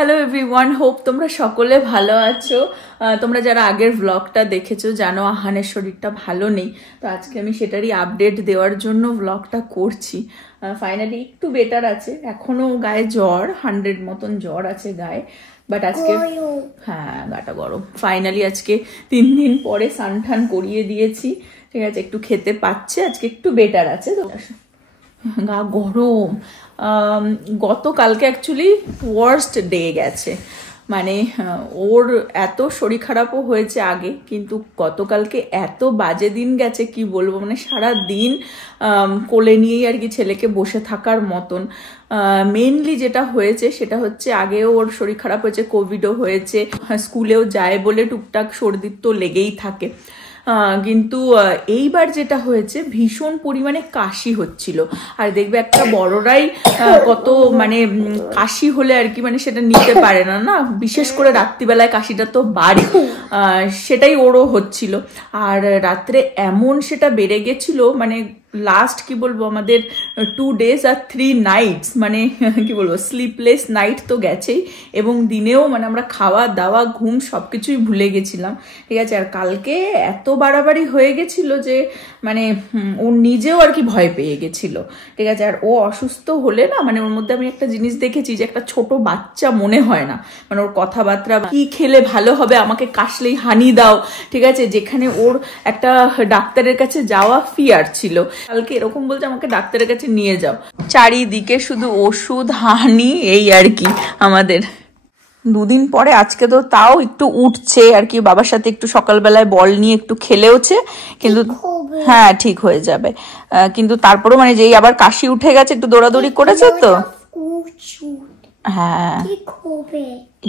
Hello everyone, hope তোমরা সকলে ভালো আছো। তোমরা যারা আগের ব্লগটা দেখেছো জানো আহানের শরীরটা ভালো নেই, তো আজকে আমি সেটারই আপডেট দেওয়ার জন্য ব্লগটা করছি। ফাইনালি একটু বেটার আছে, এখনো গায়ে জ্বর 100 মতন জ্বর আছে গায়ে, বাট আজকে হ্যাঁ গাটা গরম। ফাইনালি আজকে 3 দিন পরে স্নান টান করিয়ে দিয়েছি, ঠিক আছে, একটু খেতে পাচ্ছে, আজকে একটু বেটার আছে। তো গা গরম। গতকালকে অ্যাকচুয়ালি ওয়ার্স্ট ডে গেছে, মানে ওর এত শরীর খারাপও হয়েছে আগে, কিন্তু গতকালকে এত বাজে দিন গেছে কি বলবো, মানে সারা দিন কোলে নিয়েই আর কি ছেলেকে বসে থাকার মতন। মেনলি যেটা হয়েছে সেটা হচ্ছে আগেও ওর শরীর খারাপ হয়েছে, কোভিডও হয়েছে, স্কুলেও যায় বলে টুকটাক সর্দির তো লেগেই থাকে। কিন্তু এইবার যেটা হয়েছে ভীষণ পরিমাণে কাশি হচ্ছিল, আর দেখবে একটা বড়রাই কত মানে কাশি হলে আর কি মানে সেটা নিতে পারে না, না বিশেষ করে রাত্রিবেলায় কাশিটা তো বাড়ে, সেটাই ওরও হচ্ছিল। আর রাত্রে এমন সেটা বেড়ে গেছিল, মানে লাস্ট কি বলবো আমাদের 2 days আর 3 nights, মানে কি বলবো স্লিপলেস নাইট তো গেছেই, এবং দিনেও মানে আমরা খাওয়া দাওয়া ঘুম সবকিছুই ভুলে গেছিলাম, ঠিক আছে। আর কালকে এত বাড়াবাড়ি হয়ে গেছিল যে মানে ও নিজেও আর কি ভয় পেয়ে গেছিল, ঠিক আছে। আর ও অসুস্থ হলে না মানে ওর মধ্যে আমি একটা জিনিস দেখেছি যে একটা ছোট বাচ্চা মনে হয় না, মানে ওর কথাবার্তা, কি খেলে ভালো হবে, আমাকে কাশলেই হানি দাও, ঠিক আছে, যেখানে ওর একটা ডাক্তারের কাছে যাওয়া ফিয়ার ছিল। কালকে এরকম বলছে আমাকে ডাক্তারের কাছে নিয়ে যাও, চারিদিকে শুধু ওষুধ হানি, এই আর কি আমাদের। 2 দিন পরে আজকে তো তাও একটু উঠছে আর কি, বাবার সাথে একটু সকালবেলায় বল নিয়ে একটু খেলেওছে, কিন্তু হ্যাঁ ঠিক হয়ে যাবে। কিন্তু তারপরেও মানে যেই আবার কাশি উঠে গেছে, একটু দৌড়াদৌড়ি করেছে তো হ্যাঁ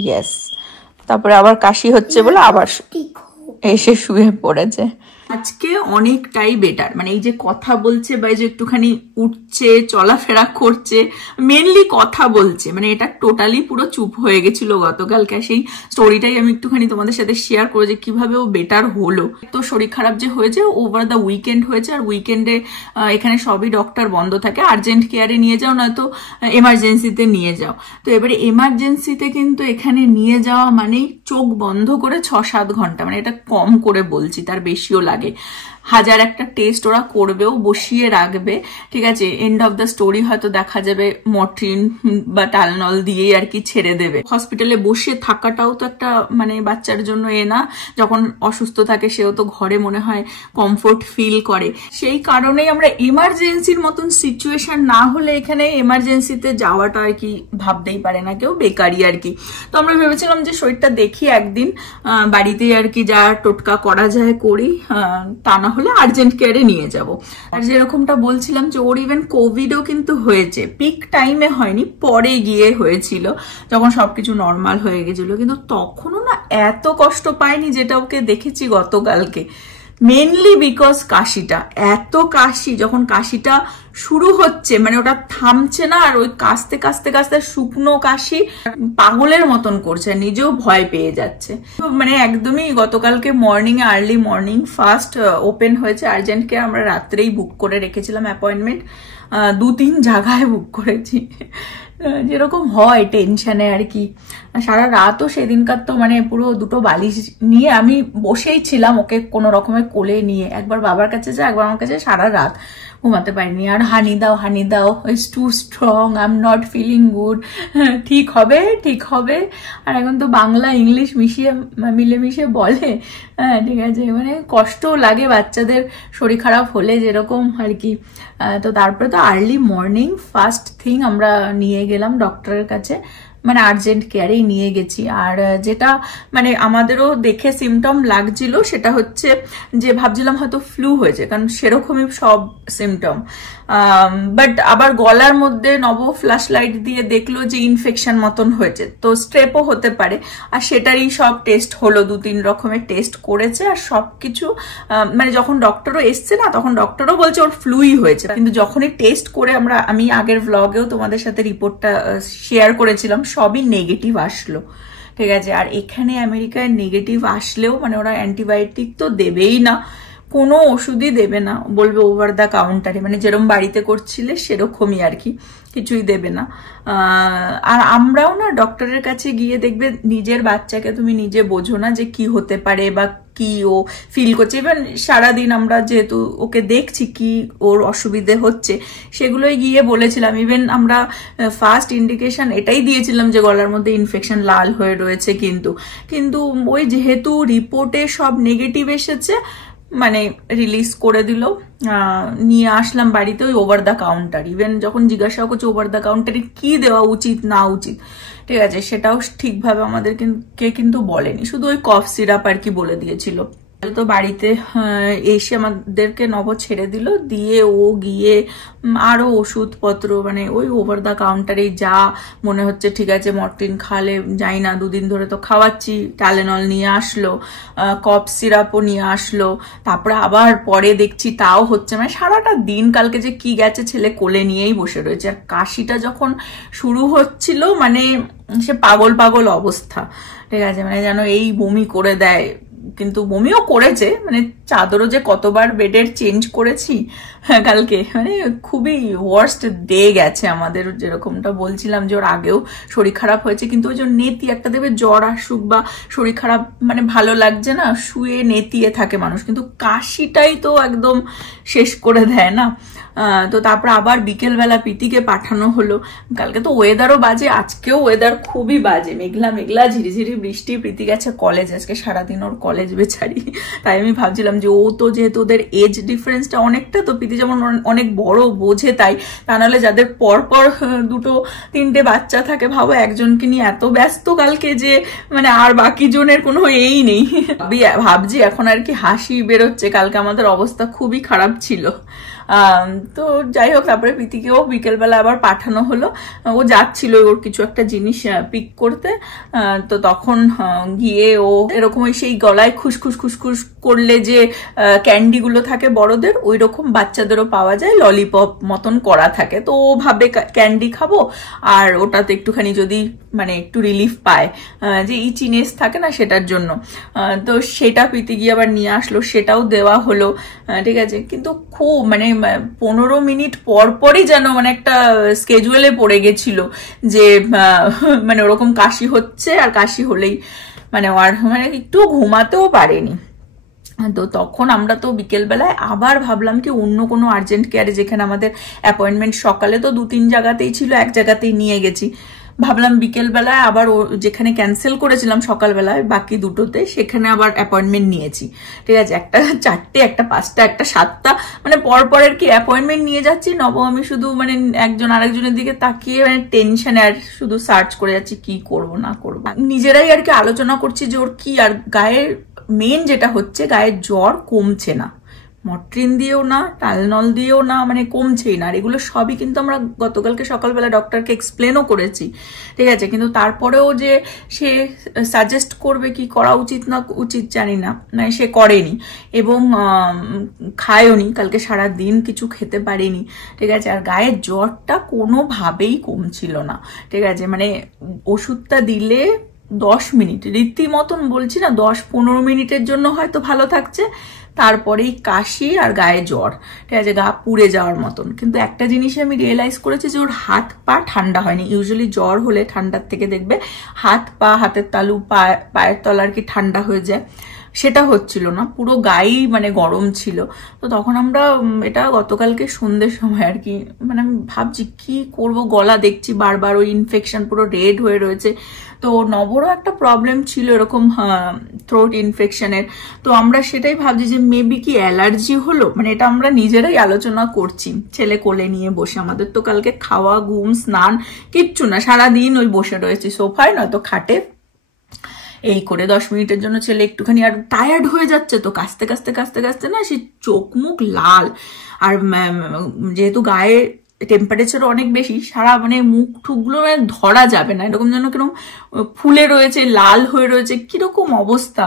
ইয়েস, তারপরে আবার কাশি হচ্ছে বলে আবার এসে শুয়ে পড়েছে। আজকে অনেকটাই বেটার, মানে এই যে কথা বলছে বা এই যে একটুখানি উঠছে চলাফেরা করছে, মেনলি কথা বলছে, মানে এটা টোটালি পুরো চুপ হয়ে গেছিল গতকালকে। সেই স্টোরিটাই আমি একটুখানি তোমাদের সাথে শেয়ার করবো যে কিভাবে ও বেটার হলো। তো শরীর খারাপ যে হয়েছে ওভার দ্য উইকেন্ড হয়েছে, আর উইকেন্ডে এখানে সবই ডক্টর বন্ধ থাকে, আর্জেন্ট কেয়ারে নিয়ে যাও নয়তো এমার্জেন্সিতে নিয়ে যাও। তো এবারে এমার্জেন্সিতে কিন্তু এখানে নিয়ে যাওয়া মানেই চোখ বন্ধ করে 6-7 ঘন্টা, মানে এটা কম করে বলছি, তার বেশিও লাগে। 1000 একটা টেস্ট ওরা করবেও, বসিয়ে রাখবে, ঠিক আছে। এন্ড অফ দ্য স্টোরি হয়তো দেখা যাবে মর্টিন বা টালনল দিয়ে আর কি ছেড়ে দেবে। হসপিটালে বসে থাকাটাও তো একটা মানে বাচ্চার জন্য না, যখন অসুস্থ থাকে সেও তো ঘরে মনে হয় কমফোর্ট ফিল করে। সেই কারণেই আমরা এমার্জেন্সির মতন সিচুয়েশন না হলে এখানে এমার্জেন্সিতে যাওয়াটা আর কি ভাবতেই পারে না কেউ, বেকারি আর কি। তো আমরা ভেবেছিলাম যে শরীরটা দেখি একদিন বাড়িতেই আর কি যা টোটকা করা যায় করি, তা না হলে আর্জেন্ট কেয়ারে নিয়ে যাব। আর যেরকমটা বলছিলাম যে ওর ইভেন কোভিডও কিন্তু হয়েছে, পিক টাইমে হয়নি, পরে গিয়ে হয়েছিল যখন সবকিছু নর্মাল হয়ে গেছিল, কিন্তু তখনও না এত কষ্ট পায়নি যেটা ওকে দেখেছি গতকালকে। মেনলি বিকজ কাশিটা, এত কাশি, যখন কাশিটা শুরু হচ্ছে মানে ওটা থামছে না, আর ওই কাশতে কাশতে কাশতে শুকনো কাশি পাগলের মতন করছে, নিজেও ভয় পেয়ে যাচ্ছে। মানে একদমই গতকালকে মর্নিং এ আর্লি মর্নিং ফার্স্ট ওপেন হয়েছে আর্জেন্ট কেয়ার, আমরা রাত্রেই বুক করে রেখেছিলাম অ্যাপয়েন্টমেন্ট, 2-3 জায়গায় বুক করেছি, যেরকম হয় টেনশনে আর কি। সারা রাতও সেদিনকার তো মানে পুরো 2টো বালিশ নিয়ে আমি বসেই ছিলাম, ওকে কোনো রকমের কোলে নিয়ে, একবার বাবার কাছে যা একবার আমার কাছে, সারা রাত ঘুমাতে পারিনি। আর হানি দাও হানি দাও, it's too strong, I am not feeling good, ঠিক হবে ঠিক হবে। আর এখন তো বাংলা ইংলিশ মিলেমিশে বলে, হ্যাঁ ঠিক আছে, মানে কষ্টও লাগে বাচ্চাদের শরীর খারাপ হলে যেরকম আর কি। তো তারপরে তো আর্লি মর্নিং ফার্স্ট থিং আমরা নিয়ে গেলাম ডক্টরের কাছে, মানে আর্জেন্ট কেয়ারেই নিয়ে গেছি। আর যেটা মানে আমাদেরও দেখে সিমটম লাগছিল সেটা হচ্ছে যে ভাবছিলাম হয়তো ফ্লু হয়েছে, কারণ সেরকমই সব সিমটম, বাট আবার গলার মধ্যে নব ফ্ল্যাশ লাইট দিয়ে দেখলো যে ইনফেকশন মতন হয়েছে, তো স্ট্রেপও হতে পারে। আর সেটারই সব টেস্ট হলো, 2-3 রকমের টেস্ট করেছে, আর সবকিছু মানে যখন ডক্টরও এসছে না তখন ডক্টরও বলছে ওর ফ্লুই হয়েছে, কিন্তু যখনই টেস্ট করে আমি আগের ভ্লগেও তোমাদের সাথে রিপোর্টটা শেয়ার করেছিলাম, সবই নেগেটিভ আসলো, ঠিক আছে। আর এখানে আমেরিকায় নেগেটিভ আসলেও মানে ওরা অ্যান্টিবায়োটিক তো দেবেই না, কোনো ওষুধই দেবে না, বলবে ওভার দ্য কাউন্টারে, মানে যেরকম বাড়িতে করছিলে সেরকমই আর কি, কিছুই দেবে না। আর আমরাও না ডক্টরের কাছে গিয়ে দেখবে নিজের বাচ্চাকে তুমি নিজে বোঝো না যে কি হতে পারে বা কি ও ফিল করছে। ইভেন সারাদিন আমরা যেহেতু ওকে দেখছি কি ওর অসুবিধে হচ্ছে সেগুলোই গিয়ে বলেছিলাম। ইভেন আমরা ফার্স্ট ইন্ডিকেশন এটাই দিয়েছিলাম যে গলার মধ্যে ইনফেকশন, লাল হয়ে রয়েছে, কিন্তু ওই যেহেতু রিপোর্টে সব নেগেটিভ এসেছে মানে রিলিজ করে দিল, নিয়ে আসলাম বাড়িতে ওই ওভার দ্য কাউন্টার। ইভেন যখন জিজ্ঞাসা করছে ওভার দ্য কাউন্টারে কি দেওয়া উচিত না উচিত, ঠিক আছে, সেটাও ঠিকভাবে আমাদেরকে কিন্তু বলেনি, শুধু ওই কফ সিরাপ আর কি বলে দিয়েছিল। তো বাড়িতে এসে আমাদেরকে নব ছেড়ে দিল, দিয়ে ও গিয়ে আরো ওষুধপত্র মানে ওই ওভার দ্য কাউন্টারে যা মনে হচ্ছে ঠিক আছে মর্টিন খালে যাই না, 2 দিন ধরে তো খাওয়াচ্ছি, টাইলেনল নিয়ে আসলো, কফ সিরাপও নিয়ে আসলো, তারপরে আবার পরে দেখছি তাও হচ্ছে, মানে সারাটা দিন কালকে যে কি গেছে ছেলে কোলে নিয়েই বসে রয়েছে। আর কাশিটা যখন শুরু হচ্ছিল মানে সে পাগল পাগল অবস্থা, ঠিক আছে, মানে যেন এই বমি করে দেয়। কিন্তু বমিও করেছে, মানে চাদরও যে কতবার বেডের চেঞ্জ করেছি কালকে, মানে খুবই ওয়ার্স্ট ডে গেছে আমাদের। যেরকমটা বলছিলাম যে ওর আগেও শরীর খারাপ হয়েছে, কিন্তু ওই যে নেতি একটা দেবে, জ্বর আসুক বা শরীর খারাপ মানে ভালো লাগছে না, শুয়ে নেতিয়ে থাকে মানুষ, কিন্তু কাশিটাই তো একদম শেষ করে দেয় না। তো তারপর আবার বিকেলবেলা প্রীতিকে পাঠানো হলো। কালকে তো ওয়েদারও বাজে, আজকেও ওয়েদার খুবই বাজে, মেঘলা মেঘলা ঝিরিঝিরি বৃষ্টি। প্রীতি গেছে কলেজ, আজকে সারাদিন ওর কলেজ বেচারি। তাই আমি ভাবছিলাম যে ও তো যেহেতু ওদের এজ ডিফারেন্সটা অনেকটা, তো প্রীতি যেমন অনেক বড় বোঝে, তাই তা নাহলে যাদের পরপর 2-3টে বাচ্চা থাকে, ভাবো একজনকে নিয়ে এত ব্যস্ত কালকে যে মানে আর বাকি জনের কোনো এই নেই। ভাবছি এখন আর কি হাসি বেরোচ্ছে, কালকে আমাদের অবস্থা খুবই খারাপ ছিল। তো যাই হোক, তারপরে প্রীতিকেও বিকেলবেলা আবার পাঠানো হলো। ও যাচ্ছিল ওর কিছু একটা জিনিস পিক করতে, তো তখন গিয়ে ও এরকম সেই গলায় খুসখুস খুসখুস করলে যে ক্যান্ডিগুলো থাকে বড়দের, ওই রকম বাচ্চাদেরও পাওয়া যায়, ললিপপ মতন করা থাকে। তো ও ভাবে ক্যান্ডি খাবো, আর ওটাতে একটুখানি যদি মানে একটু রিলিফ পায়, যে ইচিনেস থাকে না সেটার জন্য। তো সেটা প্রীতি গিয়ে আবার নিয়ে আসলো, সেটাও দেওয়া হলো, ঠিক আছে। কিন্তু খুব মানে 15 মিনিট পর পরই যেন মানে একটা স্কেজুয়ালে পড়ে গেছিল যে মানে ওরকম কাশি হচ্ছে, আর কাশি হলেই মানে আর মানে একটু ঘুমাতেও পারেনি। তো তখন আমরা তো বিকেলবেলায় আবার ভাবলাম কি অন্য কোনো আর্জেন্ট কেয়ারে, যেখানে আমাদের অ্যাপয়েন্টমেন্ট সকালে তো 2-3 জায়গাতেই ছিল, এক জায়গাতেই নিয়ে গেছি, ভাবলাম বিকেলবেলায় আবার যেখানে ক্যান্সেল করেছিলাম সকালবেলায় বাকি 2টোতে, সেখানে আবার অ্যাপয়েন্টমেন্ট নিয়েছি, ঠিক আছে। একটা 4টে, একটা 5টা, একটা 7টা, মানে পরপর আর কি অ্যাপয়েন্টমেন্ট নিয়ে যাচ্ছি। আমি শুধু মানে একজন আরেকজনের দিকে তাকিয়ে মানে টেনশনে আর শুধু সার্চ করে যাচ্ছি কি করব না করব। নিজেরাই আর কি আলোচনা করছি যে ওর কি, আর গায়ের মেন যেটা হচ্ছে গায়ের জ্বর কমছে না, মট্রিন দিয়েও না, টাইলেনল দিয়েও না, মানে কমছেই না। আর এগুলো সবই কিন্তু আমরা গতকালকে সকালবেলা ডক্টরকে এক্সপ্লেনও করেছি, ঠিক আছে, কিন্তু তারপরেও যে সে সাজেস্ট করবে কি করা উচিত না উচিত জানি না, মানে সে করেনি এবং খায়ও নি, কালকে সারা দিন কিছু খেতে পারেনি, ঠিক আছে। আর গায়ের জ্বরটা কোনোভাবেই কমছিল না, ঠিক আছে, মানে ওষুধটা দিলে 10 মিনিট রীতিমতন বলছি না, 10-15 মিনিটের জন্য হয়তো ভালো থাকছে, তারপরেই কাশি আর গায়ে জ্বর, ঠিক আছে, গা পুড়ে যাওয়ার মতন। কিন্তু একটা জিনিস আমি রিয়েলাইজ করেছি যে ওর হাত পা ঠান্ডা হয়নি। ইউজুয়ালি জ্বর হলে ঠান্ডার থেকে দেখবে হাত পা, হাতের তালু, পায়ের তলা আর কি ঠান্ডা হয়ে যায়, সেটা হচ্ছিল না, পুরো গায়েই মানে গরম ছিল। তো তখন আমরা এটা গতকালকে সন্ধ্যের সময় আর কি, মানে আমি ভাবছি কি করব, গলা দেখছি বারবার ওই ইনফেকশন পুরো রেড হয়ে রয়েছে। তো নবরও একটা প্রবলেম ছিল এরকম থ্রোট ইনফেকশনের। তো আমরা সেটাই ভাবছি যে মেবি কি অ্যালার্জি হলো, মানে এটা আমরা নিজেরাই আলোচনা করছি ছেলে কোলে নিয়ে বসে। আমাদের তো কালকে খাওয়া, ঘুম, স্নান কিচ্ছু না, সারাদিন ওই বসে রয়েছে সোফায় নয়তো খাটে, এই করে 10 মিনিটের জন্য ছেলে একটুখানি আর টায়ার্ড হয়ে যাচ্ছে, তো কাঁচতে কাঁচতে কাঁচতে কাঁচতে না সে চোখ মুখ লাল। আর যেহেতু গায়ে টেম্পারেচার অনেক বেশি, সারা মানে মুখ ঠুকগুলো মানে ধরা যাবে না, এরকম যেন কিরকম ফুলে রয়েছে, লাল হয়ে রয়েছে, কিরকম অবস্থা।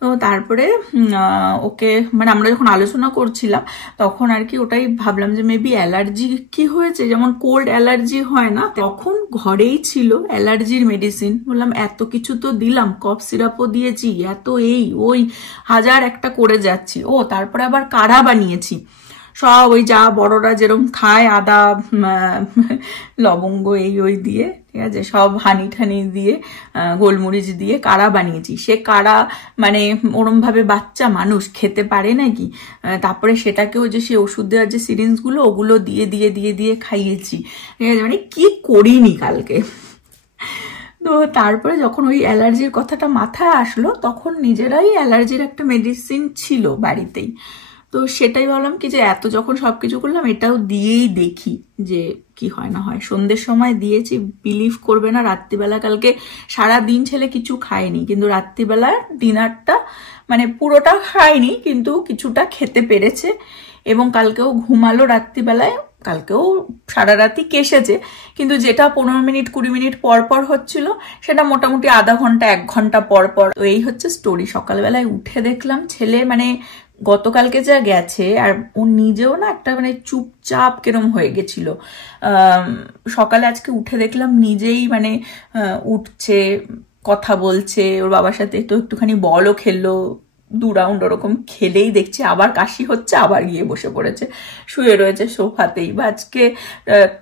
তো তারপরে ওকে মানে আমরা যখন আলোচনা করছিলাম তখন আর কি ওটাই ভাবলাম যে মেবি অ্যালার্জি কি হয়েছে, যেমন কোল্ড অ্যালার্জি হয় না, তখন ঘরেই ছিল অ্যালার্জির মেডিসিন। বললাম এত কিছু তো দিলাম, কফ সিরাপও দিয়েছি, এত এই ওই হাজার একটা করে যাচ্ছি। ও তারপরে আবার কাঢ়া বানিয়েছি, সব ওই যা বড়রা যেরকম খায় আদা লবঙ্গ এই ওই দিয়ে, ঠিক আছে, সব হানি ঠানি দিয়ে গোলমরিচ দিয়ে কাঢ়া বানিয়েছি। সে কাঢ়া মানে ওরম ভাবে বাচ্চা মানুষ খেতে পারে নাকি? তারপরে সেটাকেও যে সে ওষুধ দেওয়ার যে সিরিঞ্জগুলো ওগুলো দিয়ে দিয়ে দিয়ে দিয়ে খাইয়েছি, ঠিক আছে, মানে কি করিনি কালকে। তো তারপরে যখন ওই অ্যালার্জির কথাটা মাথায় আসলো তখন নিজেরাই অ্যালার্জির একটা মেডিসিন ছিল বাড়িতেই, তো সেটাই ভাবলাম কি যে এত যখন সবকিছু করলাম এটাও দিয়েই দেখি যে কি হয় না হয়। সন্ধ্যের সময় দিয়েছি, বিলিভ করবে না, রাত্রিবেলা কালকে সারা দিন ছেলে কিছু খায়নি, কিন্তু রাত্রিবেলা ডিনারটা মানে পুরোটা খায়নি কিন্তু কিছুটা খেতে পেরেছে, এবং কালকেও ঘুমালো রাত্রিবেলায়, কালকেও সারা রাতি কেশেছে, কিন্তু যেটা 15 মিনিট 20 মিনিট পর পর হচ্ছিল সেটা মোটামুটি আধা ঘন্টা 1 ঘন্টা পর পর। তো এই হচ্ছে স্টোরি। সকালবেলায় উঠে দেখলাম ছেলে মানে গতকালকে যা গেছে, আর ও নিজেও না একটা মানে চুপচাপ কেরম হয়ে গেছিল। সকালে আজকে উঠে দেখলাম নিজেই মানে উঠছে, কথা বলছে, ওর বাবার সাথে তো একটুখানি বলও খেললো, 2 রাউন্ড ওরকম খেলেই দেখছি আবার কাশি হচ্ছে, আবার গিয়ে বসে পড়েছে, শুয়ে রয়েছে সোফাতেই। বা আজকে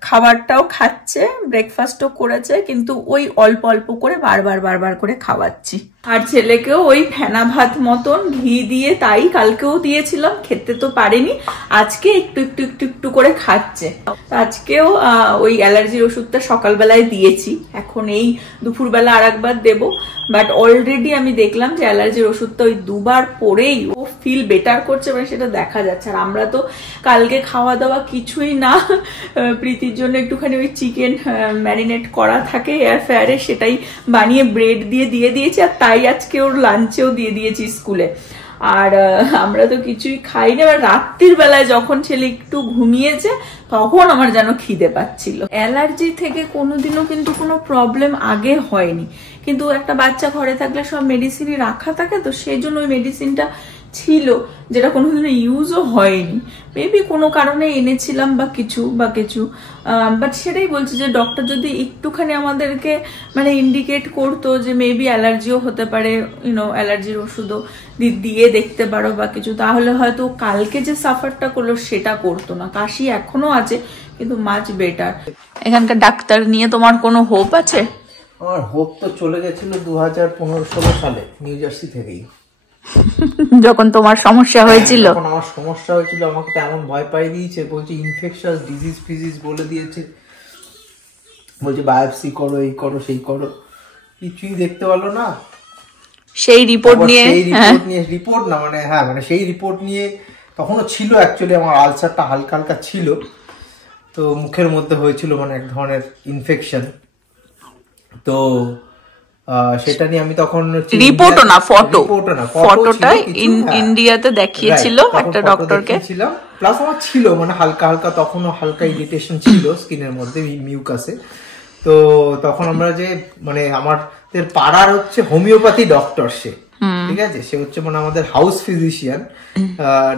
খাবারটাও খাচ্ছে, ব্রেকফাস্টও করেছে, কিন্তু ওই অল্প অল্প করে বারবার বারবার করে খাওয়াচ্ছি। আর ছেলেকেও ওই ফেনা ভাত মতন ঘি দিয়ে তাই কালকেও দিয়েছিলাম, খেতে তো পারেনি, আজকে একটু একটু একটু একটু করে খাচ্ছে। আজকেও ওই অ্যালার্জির ওষুধটা সকালবেলায় দিয়েছি, এখন এই দুপুরবেলা আর একবার দেবো। বাট অলরেডি আমি দেখলাম যে অ্যালার্জির ওষুধটা ওই 2 বার পরেই ও ফিল বেটার করছে, মানে সেটা দেখা যাচ্ছে। আর আমরা তো কালকে খাওয়া দাওয়া কিছুই না, প্রীতির জন্য একটুখানি ওই চিকেন ম্যারিনেট করা থাকে এয়ার ফ্রায়ারে, সেটাই বানিয়ে ব্রেড দিয়ে দিয়ে দিয়েছি, আর তাই আজকে ওর লাঞ্চেও দিয়ে দিয়েছি স্কুলে। আর আমরা তো কিছুই খাই না। এবার রাত্রির বেলায় যখন ছেলে একটু ঘুমিয়েছে তখন আমার যেন খিদে পাচ্ছিল। অ্যালার্জি থেকে কোনোদিনও কিন্তু কোনো প্রবলেম আগে হয়নি, কিন্তু একটা বাচ্চা ঘরে থাকলে সব মেডিসিনই রাখা থাকে, তো সেই জন্য ওই মেডিসিনটা ছিল যেটা কোনোদিনও ইউজও হয়নি, মেবি কোনো কারণে এনেছিলাম বা কিছু বাট সেটাই বলছি যে ডক্টর যদি একটুখানি আমাদেরকে মানে ইন্ডিকেট করতো যে মেবি অ্যালার্জিও হতে পারে, ইউনো অ্যালার্জির ওষুধও দিয়ে দেখতে পারো বা কিছু, তাহলে হয়তো কালকে যে সাফারটা করলো সেটা করতো না। কাশি এখনো আছে কিন্তু মাচ বেটার। এখানকার ডাক্তার নিয়ে তোমার কোনো হোপ আছে? আমার হোপ তো চলে গেছিল 2015-16 সালে নিউ জার্সি থেকেই, যখন তোমার সমস্যা হয়েছিল। যখন আমার সমস্যা হয়েছিল আমাকে তো এমন ভয় পাই দিয়েছে, বলছে ইনফেকশাস ডিজিজ ফিজিজ বলে দিয়েছে, বলছে বায়োপসি করো, এই করো সেই করো, কিছুই দেখতে পারলো না। সেই রিপোর্ট নিয়ে রিপোর্ট না মানে হ্যাঁ মানে সেই রিপোর্ট নিয়ে তখনও ছিল অ্যাকচুয়ালি আমার আলসারটা হালকা হালকা ছিল, তো মুখের মধ্যে হয়েছিল মানে এক ধরনের ইনফেকশন। তো সেটা নিয়ে আমি তখন রিপোর্টও না ফটোটা ইন্ডিয়াতে দেখিয়েছিল একটা ডক্টরকে ছিলাম, প্লাস আমার ছিল মানে হালকা হালকা তখনও হালকা ইরিটেশন ছিল স্কিনের মধ্যে মিউকাসে। তো তখন আমরা যে মানে আমাদের পাড়ার হচ্ছে হোমিওপ্যাথি ডক্টর, সে ঠিক আছে, সে হচ্ছে মানে আমাদের হাউস ফিজিশিয়ান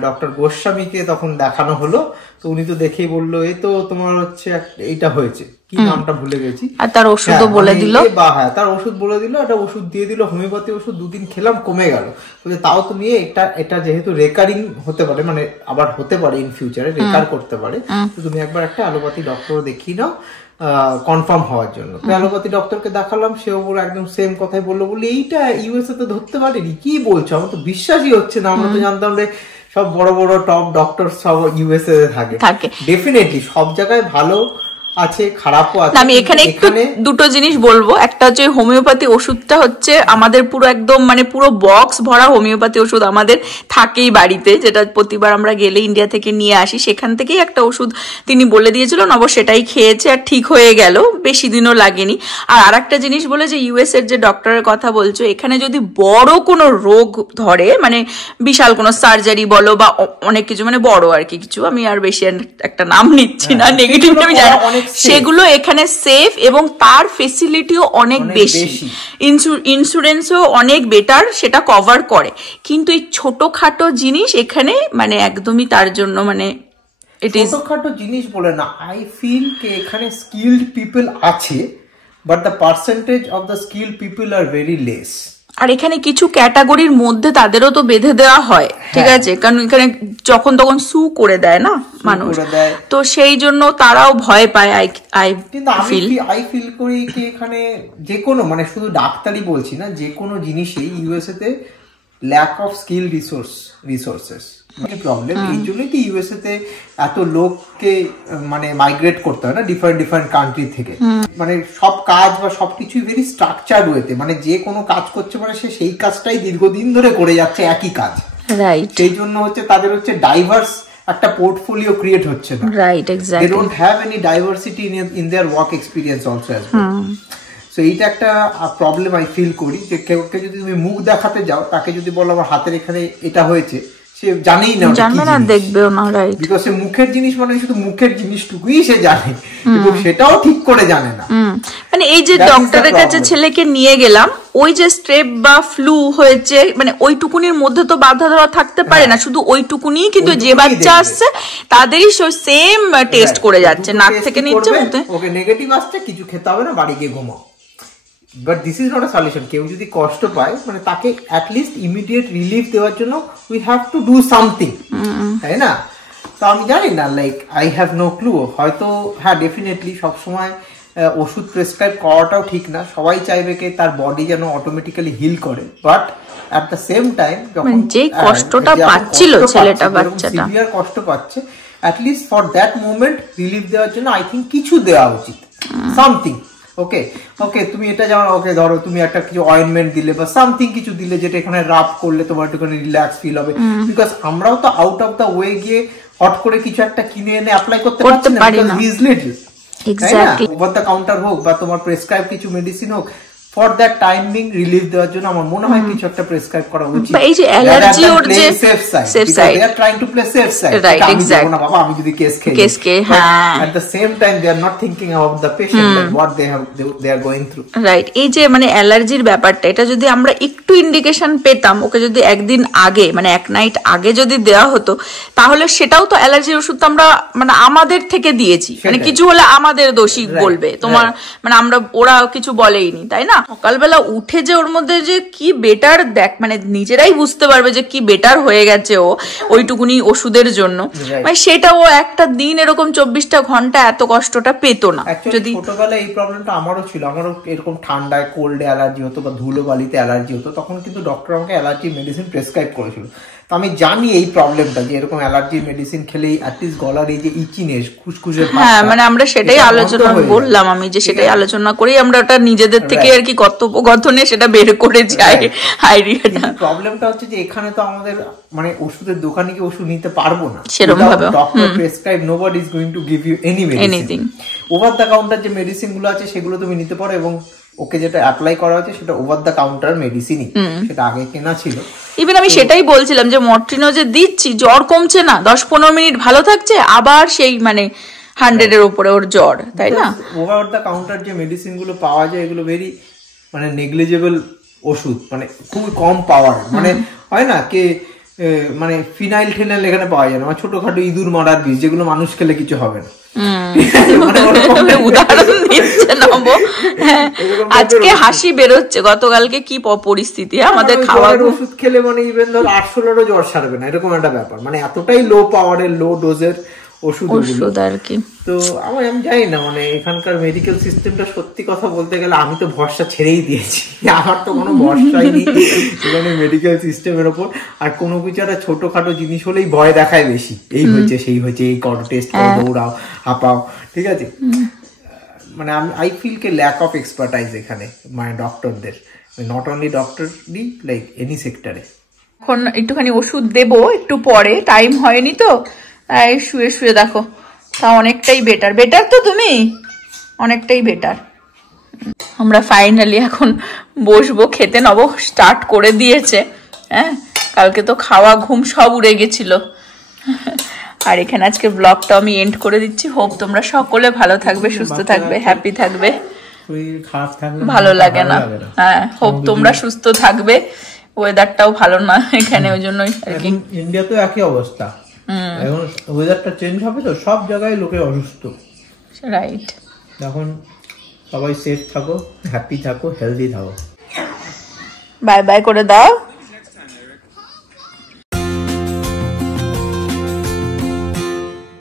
ডক্টর গোস্বামীকে তখন দেখানো হলো। তো উনি তো দেখেই বললো এই তো তোমার হচ্ছে এইটা হয়েছে, কি নামটা ভুলে গেছি, আর তার ওষুধও বলে দিল, বা হ্যাঁ তার ওষুধ বলে দিল, একটা ওষুধ দিয়ে দিল হোমিওপ্যাথি ওষুধ, 2 দিন খেলাম কমে গেল। তাও তুমি এটা যেহেতু রেকারিং হতে পারে মানে আবার হতে পারে ইন ফিউচারে রেকার করতে পারে, তো তুমি একবার একটা অ্যালোপ্যাথি ডক্টর দেখিয়ে নাও কনফার্ম হওয়ার জন্য। তো অ্যালোপ্যাথি ডক্টরকে দেখালাম, সেও পুরো একদম সেম কথাই বললো, বলে এইটা ইউএসএ তে ধরতে পারিনি, কি বলছো, আমার তো বিশ্বাসই হচ্ছে না, আমরা তো জানতাম যে সব বড় বড় টপ ডক্টর সব ইউএসএ তে থাকে। ডেফিনেটলি সব জায়গায় ভালো আছে খারাপও আছে। আমি এখানে দুটো জিনিস বলবো, একটা হচ্ছে হোমিওপ্যাথি ওষুধটা হচ্ছে আমাদের পুরো একদম মানে পুরো বক্স ভরা হোমিওপ্যাথি ওষুধ আমাদের থাকেই বাড়িতে, যেটা প্রতিবার আমরা গেলে ইন্ডিয়া থেকে নিয়ে আসি, সেখান থেকেই একটা ওষুধ তিনি বলে দিয়েছিল, নব সেটাই খেয়েছে আর ঠিক হয়ে গেল, বেশি দিনও লাগেনি। আর আরেকটা জিনিস বলে যে ইউএস এর যে ডক্টরের কথা বলছো, এখানে যদি বড় কোনো রোগ ধরে মানে বিশাল কোনো সার্জারি বলো বা অনেক কিছু মানে বড় আর কি কিছু, আমি আর বেশি একটা নাম নিচ্ছি না, নেগেটিভ আমি জানি সেগুলো এখানে সেফ এবং তার ফেসিলিটিও অনেক বেশি, ইন্স্যুরেন্সও অনেক বেটার, সেটা কভার করে। কিন্তু এই ছোটখাটো জিনিস এখানে মানে একদমই তার জন্য মানে ছোটখাটো জিনিস বলে না, আই ফিল কে এখানে স্কিলড পিপল আছে, but the percentage of the skilled people are very less. আর এখানে কিছু ক্যাটাগরির মধ্যে তাদেরও তো বেঁধে দেওয়া হয়, ঠিক আছে, কারণ এখানে যখন তখন সু করে দেয় না মানুষ, তো সেই জন্য তারাও ভয় পায়। আই ফিল করি কি এখানে যে কোনো মানে শুধু ডাক্তারি বলছি না, যে কোনো জিনিসেই ইউএসএ তে lack of skill resources problem. এই জন্যই তো ইউএসএ তে এত লোককে মানে মাইগ্রেট করতে হয় না ডিফারেন্ট কান্ট্রি থেকে। মানে সব কাজ বা সবকিছুই ভেরি স্ট্রাকচার্ড ওয়েতে, মানে যে কোনো কাজ করছে মানে সে সেই কাজটাই দীর্ঘদিন ধরে করে যাচ্ছে, একই কাজ, রাইট। সেই জন্য হচ্ছে তাদের হচ্ছে ডাইভার্স একটা পোর্টফোলিও ক্রিয়েট হচ্ছে না, right, exactly. They don't have any diversity in their work experience also as well. So এইটা একটা প্রবলেম আই ফিল করি, যে কেউকে যদি তুমি মুখ দেখাতে যাও, তাকে যদি বলো আমার হাতের এখানে এটা হয়েছে, সে জানেই না, জানবে না, দেখবেও না, রাইট। বিকজ সে মুখের জিনিস মানে শুধু মুখের জিনিসটুকুই সে জানে, কিন্তু সেটাও ঠিক করে জানে না। মানে এই যে ডক্টরের কাছে ছেলেকে নিয়ে গেলাম, ওই যে স্ট্রেপ বা ফ্লু হয়েছে মানে ওইটুকুনির মধ্যে তো বাধা ধরা থাকতে পারে না, শুধু ওইটুকুনি, কিন্তু যে বাচ্চা আসছে তাদেরই সেম টেস্ট করে যাচ্ছে, নাক থেকে নিচ্ছে, মুখে ওকে নেগেটিভ আসছে, কিছু খেতে হবে না, বাড়ি গিয়ে ঘুমাও। But this is not a solution. কেউ যদি কষ্ট পায় মানে তাকে অ্যাটলিস্ট ইমিডিয়েট রিলিফ দেওয়ার জন্য we have to do something, তাই না? তো আমি জানি না, like I have no clue. হয়তো হ্যাঁ, ডেফিনেটলি সবসময় ওষুধ প্রেসক্রাইব করাটাও ঠিক না, সবাই চাইবে কি তার বডি যেন অটোমেটিক্যালি হিল করে, but at the same time যখন যে কষ্টটা পাচ্ছিল ছেলেটা, বাচ্চাটা সিভিয়ার কষ্ট পাচ্ছে, at least for that moment relief দেওয়ার জন্য আই থিঙ্ক কিছু দেওয়া উচিত, সামথিং। ওকে ওকে, তুমি এটা জানো, ওকে ধরো তুমি একটা কিছু অয়েন্টমেন্ট দিলে বা সামথিং কিছু দিলে, যেটা এখানে রাব করলে তোমার একটুখানি রিল্যাক্স ফিল হবে। বিকজ আমরাও তো আউট অফ দ্য ওয়ে গিয়ে হট করে কিছু একটা কিনে এনে অ্যাপ্লাই করতে পারি না, because little, exactly, over the counter হোক বা তোমার প্রেসক্রাইব কিছু মেডিসিন হোক, ফর দ্যাট টাইমিং রিলিফ দেওয়ার জন্য আমার মনে হয় কিছু একটা প্রেসক্রাইব করা উচিত। এই যে অ্যালার্জি ওর যে safe side, they are trying to play safe side, right, exactly. না বাবা আমি যদি কেস খেয়ে, হ্যাঁ, at the same time they are not thinking about the patient and what they are going through, right. এই যে মানে অ্যালার্জির ব্যাপারটা, এটা যদি আমরা একটু ইন্ডিকেশন পেতাম, ওকে যদি একদিন আগে মানে এক নাইট আগে যদি দেওয়া হতো, তাহলে সেটাও তো অ্যালার্জির ওষুধ তো আমরা মানে আমাদের থেকে দিয়েছি, মানে কিছু হলে আমাদের দোষী বলবে তোমার, মানে আমরা, ওরা কিছু বলেইনি, তাই না? সকালবেলা উঠে যে ওর মধ্যে যে কি বেটার দেখ, মানে নিজেরাই বুঝতে পারবে যে কি বেটার হয়ে গেছে ও ওইটুকুনি ওষুধের জন্য, মানে সেটা ও একটা দিন এরকম 24টা ঘন্টা এত কষ্টটা পেতো না। যদি ছোটবেলায় এই প্রবলেমটা আমারও ছিল, আমারও এরকম ঠান্ডায় কোল্ডে অ্যালার্জি হতো বা ধুলো বালিতে অ্যালার্জি হতো, তখন কিন্তু ডক্টর আমাকে অ্যালার্জি মেডিসিন প্রেসক্রাইব করেছিল। তো আমি জানি এই প্রবলেমটা, যে এরকম অ্যালার্জি মেডিসিন খেলেই অ্যাটলিস্ট গলার এই যে ইচিনেস, খুশখুশে, হ্যাঁ, মানে আমরা সেটাই আলোচনা বললাম, আমি যে সেটাই আলোচনা করি, আমরা ওটা নিজেদের থেকে আর কি কথোপকথনে সেটা বের করে যাই আইডিয়াটা। প্রবলেমটা হচ্ছে যে এখানে তো আমাদের মানে ওষুধের দোকানে কি ওষুধ নিতে পারবো না সেরকম ভাবে, doctor prescribe, nobody is going to give you any medicine. Over the counter যে মেডিসিন গুলো আছে সেগুলো তুমি নিতে পারো, এবং ওকে যেটা অ্যাপ্লাই করা হচ্ছে সেটা ওভার দ্য কাউন্টার মেডিসিনই, সেটা আগে কেনা ছিল। ইভেন আমি সেটাই বলছিলাম যে মর্টিনো যে দিচ্ছি, জ্বর কমছে না, 10-15 মিনিট ভালো থাকছে, আবার সেই মানে 100 এর উপরে ওর জ্বর, তাই না? ওভার দ্য কাউন্টার যে মেডিসিন গুলো পাওয়া যায় এগুলো ভেরি মানে নেগলিজেবল ওষুধ, মানে খুবই কম পাওয়ার, মানে হয় না কে মানে ফিনাইল ঠেনাইল এখানে পাওয়া যায় না, ছোটখাটো ইঁদুর মারার বীজ, যেগুলো মানুষ খেলে কিছু হবে না। উদাহরণ দিচ্ছে নবো, আজকে হাসি বেরোচ্ছে, গতকালকে কি পরিস্থিতি আমাদের খাওয়া ওষুধ খেলে মানে ইভেন ধর 8-16 জ্বর সারবে না, এরকম একটা ব্যাপার, মানে এতটাই লো পাওয়ারের লো ডোজের ওষুধ আর কি। তো আমি জানি না, মানে এখানকার মেডিকেল সিস্টেমটা সত্যি কথা বলতে গেলে আমি তো ভরসা ছেড়েই দিয়েছি, আমার তো কোনো ভরসাই নেই এখানে মেডিকেল সিস্টেমের ওপর। আর কোনো কিছু একটা ছোটখাটো জিনিস হলেই ভয় দেখায় বেশি, এই হয়েছে সেই হয়েছে, এই করো, টেস্ট করো, দৌড়াও, হাঁপাও, ঠিক আছে। মানে আমি আই ফিল কে ল্যাক অফ এক্সপার্টাইজ এখানে মানে ডক্টরদের, নট অনলি ডক্টরই, লাইক এনি সেক্টরে। এখন একটুখানি ওষুধ দেবো একটু পরে, টাইম হয়নি তো, তাই শুয়ে শুয়ে দেখো, তা অনেকটাই বেটার তো তুমি অনেকটাই বেটার। আমরা ফাইনালি এখন বসবো খেতে, নেবো, স্টার্ট করে দিয়েছে। হ্যাঁ, কালকে তো খাওয়া ঘুম সব উড়ে গেছিল। আর এখানে আজকে ব্লগটা আমি এন্ড করে দিচ্ছি। হোপ তোমরা সকলে ভালো থাকবে, সুস্থ থাকবে, হ্যাপি থাকবে। ভালো লাগে না, হ্যাঁ হোপ তোমরা সুস্থ থাকবে। ওয়েদারটাও ভালো না এখানে, ওই জন্যই আর কি। ইন্ডিয়াতে একই অবস্থা, এখন ওয়েদারটা চেঞ্জ হবে তো সব জায়গায় লোকে অসুস্থ। রাইট। এখন সবাই সেফ থাকো, হ্যাপি থাকো, হেলদি থাকো। বাই বাই করে দাও।